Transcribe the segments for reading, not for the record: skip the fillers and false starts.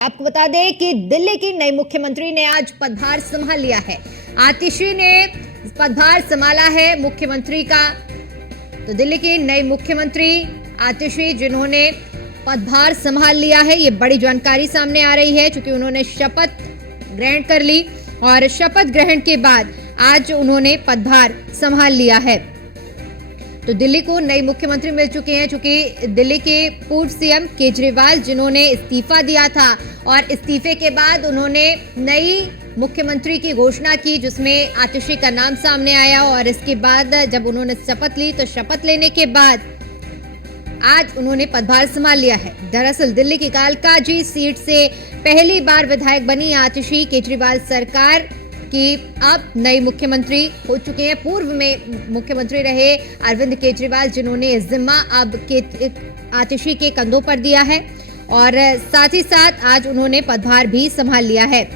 आपको बता दें कि दिल्ली की नई मुख्यमंत्री ने आज पदभार संभाल लिया है। आतिशी ने पदभार संभाला है मुख्यमंत्री का। तो दिल्ली की नई मुख्यमंत्री आतिशी जिन्होंने पदभार संभाल लिया है, ये बड़ी जानकारी सामने आ रही है क्योंकि उन्होंने शपथ ग्रहण कर ली और शपथ ग्रहण के बाद आज उन्होंने पदभार संभाल लिया है। तो दिल्ली को नई मुख्यमंत्री मिल चुकी हैं क्योंकि दिल्ली के पूर्व सीएम केजरीवाल जिन्होंने इस्तीफा दिया था और इस्तीफे के बाद उन्होंने नई मुख्यमंत्री की घोषणा की जिसमें आतिशी का नाम सामने आया और इसके बाद जब उन्होंने शपथ ली तो शपथ लेने के बाद आज उन्होंने पदभार संभाल लिया है। दरअसल दिल्ली की कालकाजी सीट से पहली बार विधायक बनी आतिशी केजरीवाल सरकार कि अब नई मुख्यमंत्री हो चुके हैं। पूर्व में मुख्यमंत्री रहे अरविंद केजरीवाल जिन्होंने जिम्मा अब आतिशी के कंधों पर दिया है और साथ ही साथ आज उन्होंने पदभार भी संभाल लिया है।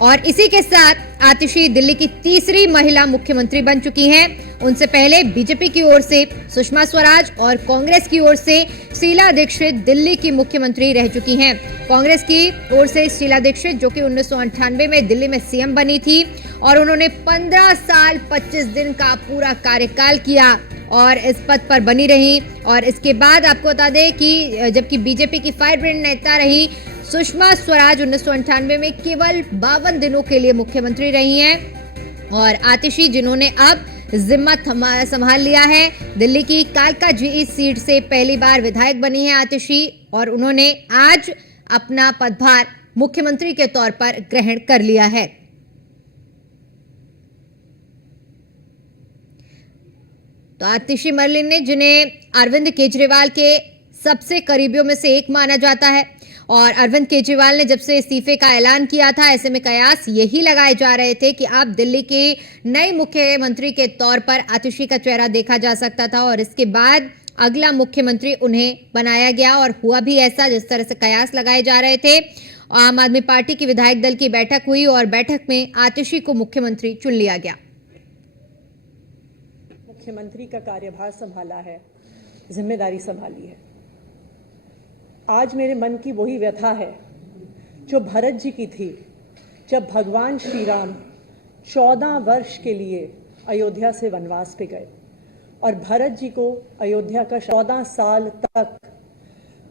और इसी के साथ आतिशी दिल्ली की तीसरी महिला मुख्यमंत्री बन चुकी हैं। उनसे पहले बीजेपी की ओर से सुषमा स्वराज और कांग्रेस की ओर से शीला दीक्षित दिल्ली की मुख्यमंत्री रह चुकी हैं। कांग्रेस की ओर से शीला दीक्षित जो कि 1998 में दिल्ली में सीएम बनी थी और उन्होंने 15 साल 25 दिन का पूरा कार्यकाल किया और इस पद पर बनी रही। और इसके बाद आपको बता दें कि जबकि बीजेपी की फायरब्रेंड नेता रही सुषमा स्वराज 1998 में केवल 52 दिनों के लिए मुख्यमंत्री रही हैं और आतिशी जिन्होंने अब जिम्मा संभाल लिया है। दिल्ली की कालकाजी सीट से पहली बार विधायक बनी है आतिशी और उन्होंने आज अपना पदभार मुख्यमंत्री के तौर पर ग्रहण कर लिया है। तो आतिशी मरलिन ने जिन्हें अरविंद केजरीवाल के सबसे करीबियों में से एक माना जाता है और अरविंद केजरीवाल ने जब से इस्तीफे का ऐलान किया था ऐसे में कयास यही लगाए जा रहे थे कि अब दिल्ली के नए मुख्यमंत्री के तौर पर आतिशी का चेहरा देखा जा सकता था और इसके बाद अगला मुख्यमंत्री उन्हें बनाया गया और हुआ भी ऐसा जिस तरह से कयास लगाए जा रहे थे। आम आदमी पार्टी की विधायक दल की बैठक हुई और बैठक में आतिशी को मुख्यमंत्री चुन लिया गया। मुख्यमंत्री का कार्यभार संभाला है, जिम्मेदारी संभाली है। आज मेरे मन की वही व्यथा है जो भरत जी की थी जब भगवान श्री राम 14 वर्ष के लिए अयोध्या से वनवास पे गए और भरत जी को अयोध्या का 14 साल तक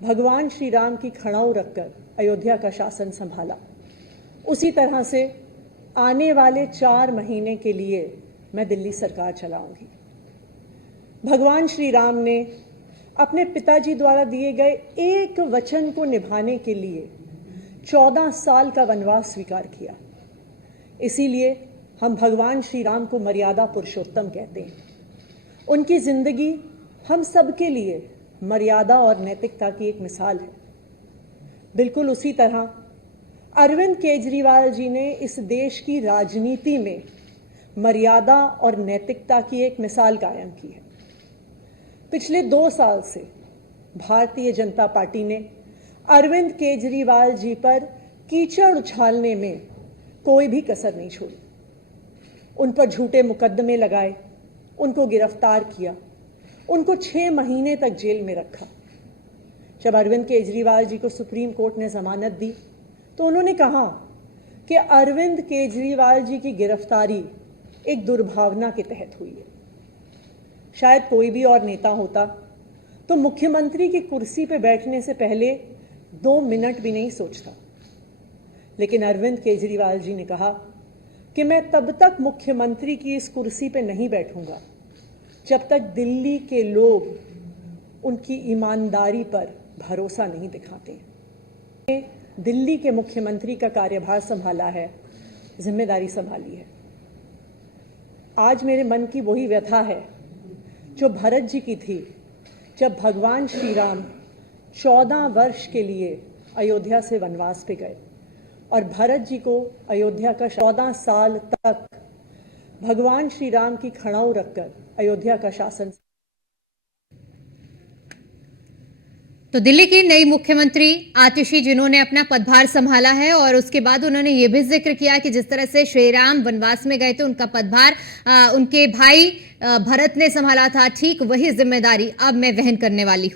भगवान श्री राम की खड़ाऊ रखकर अयोध्या का शासन संभाला। उसी तरह से आने वाले 4 महीने के लिए मैं दिल्ली सरकार चलाऊंगी। भगवान श्री राम ने अपने पिताजी द्वारा दिए गए एक वचन को निभाने के लिए 14 साल का वनवास स्वीकार किया। इसीलिए हम भगवान श्री राम को मर्यादा पुरुषोत्तम कहते हैं। उनकी जिंदगी हम सबके लिए मर्यादा और नैतिकता की एक मिसाल है। बिल्कुल उसी तरह अरविंद केजरीवाल जी ने इस देश की राजनीति में मर्यादा और नैतिकता की एक मिसाल कायम की है। पिछले 2 साल से भारतीय जनता पार्टी ने अरविंद केजरीवाल जी पर कीचड़ उछालने में कोई भी कसर नहीं छोड़ी। उन पर झूठे मुकदमे लगाए, उनको गिरफ्तार किया, उनको 6 महीने तक जेल में रखा। जब अरविंद केजरीवाल जी को सुप्रीम कोर्ट ने जमानत दी तो उन्होंने कहा कि अरविंद केजरीवाल जी की गिरफ्तारी एक दुर्भावना के तहत हुई है। शायद कोई भी और नेता होता तो मुख्यमंत्री की कुर्सी पे बैठने से पहले 2 मिनट भी नहीं सोचता, लेकिन अरविंद केजरीवाल जी ने कहा कि मैं तब तक मुख्यमंत्री की इस कुर्सी पे नहीं बैठूंगा जब तक दिल्ली के लोग उनकी ईमानदारी पर भरोसा नहीं दिखाते। दिल्ली के मुख्यमंत्री का कार्यभार संभाला है, जिम्मेदारी संभाली है। आज मेरे मन की वही व्यथा है जो भरत जी की थी जब भगवान श्री राम 14 वर्ष के लिए अयोध्या से वनवास पे गए और भरत जी को अयोध्या का 14 साल तक भगवान श्री राम की खड़ाऊ रखकर अयोध्या का शासन। तो दिल्ली की नई मुख्यमंत्री आतिशी जिन्होंने अपना पदभार संभाला है और उसके बाद उन्होंने ये भी जिक्र किया कि जिस तरह से श्री राम वनवास में गए थे उनका पदभार उनके भाई भरत ने संभाला था, ठीक वही जिम्मेदारी अब मैं वहन करने वाली हूं।